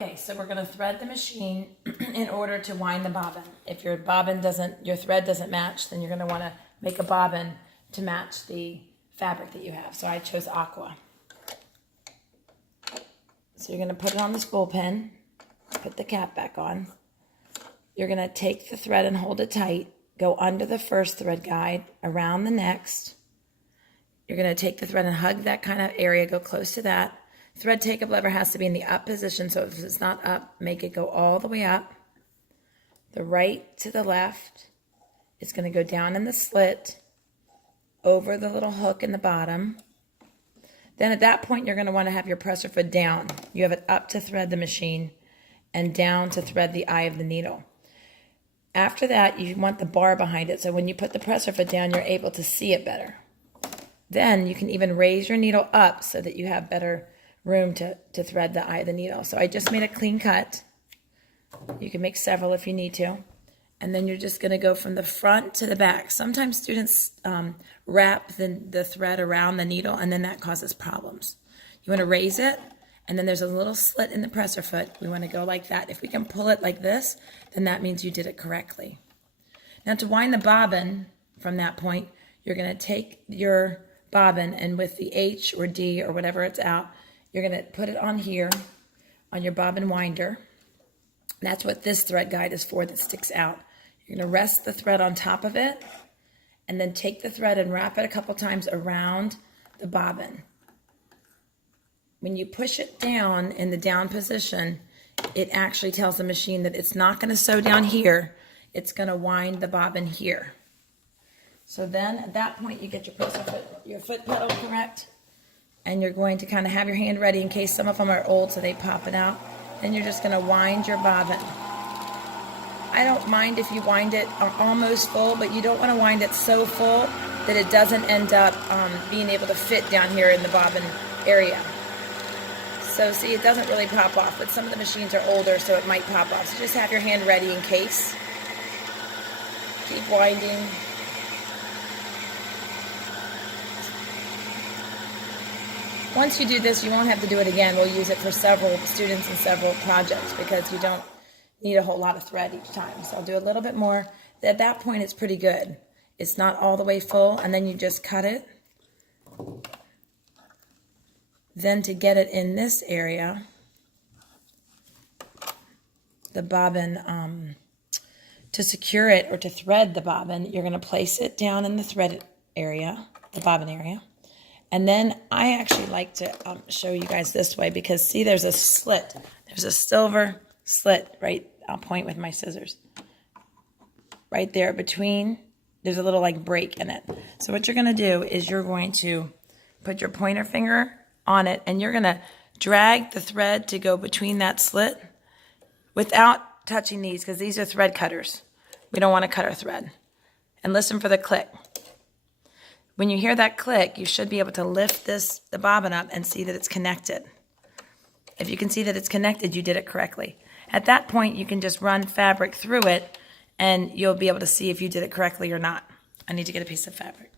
Okay, so we're going to thread the machine in order to wind the bobbin. If your thread doesn't match, then you're going to want to make a bobbin to match the fabric that you have. So I chose aqua. So you're going to put it on the spool pin, put the cap back on. You're going to take the thread and hold it tight, go under the first thread guide, around the next. You're going to take the thread and hug that kind of area, go close to that. Thread take-up lever has to be in the up position, so if it's not up, make it go all the way up. The right to the left. It's going to go down in the slit, over the little hook in the bottom. Then at that point, you're going to want to have your presser foot down. You have it up to thread the machine and down to thread the eye of the needle. After that, you want the bar behind it, so when you put the presser foot down, you're able to see it better. Then you can even raise your needle up so that you have better room to thread the eye of the needle. So I just made a clean cut. You can make several if you need to. And then you're just going to go from the front to the back. Sometimes students wrap the thread around the needle, and then that causes problems. You want to raise it, and then there's a little slit in the presser foot. We want to go like that. If we can pull it like this, then that means you did it correctly. Now to wind the bobbin from that point, you're going to take your bobbin, and with the H or D or whatever it's out, you're going to put it on here, on your bobbin winder. That's what this thread guide is for that sticks out. You're going to rest the thread on top of it, and then take the thread and wrap it a couple times around the bobbin. When you push it down in the down position, it actually tells the machine that it's not going to sew down here. It's going to wind the bobbin here. So then at that point, you get your foot pedal correct. And you're going to kind of have your hand ready in case some of them are old so they pop it out. Then you're just going to wind your bobbin. I don't mind if you wind it almost full, but you don't want to wind it so full that it doesn't end up being able to fit down here in the bobbin area. So see, it doesn't really pop off, but some of the machines are older, so it might pop off. So just have your hand ready in case. Keep winding. Once you do this, you won't have to do it again. We'll use it for several students and several projects because you don't need a whole lot of thread each time. So I'll do a little bit more. At that point, it's pretty good. It's not all the way full, and then you just cut it. Then to get it in this area, the bobbin, to secure it or to thread the bobbin, you're going to place it down in the thread area, the bobbin area. And then I actually like to show you guys this way because see, there's a slit. There's a silver slit, right? I'll point with my scissors. Right there between, there's a little like break in it. So what you're going to do is you're going to put your pointer finger on it and you're going to drag the thread to go between that slit without touching these because these are thread cutters. We don't want to cut our thread. And listen for the click. When you hear that click, you should be able to lift the bobbin up and see that it's connected. If you can see that it's connected, you did it correctly. At that point, you can just run fabric through it, and you'll be able to see if you did it correctly or not. I need to get a piece of fabric.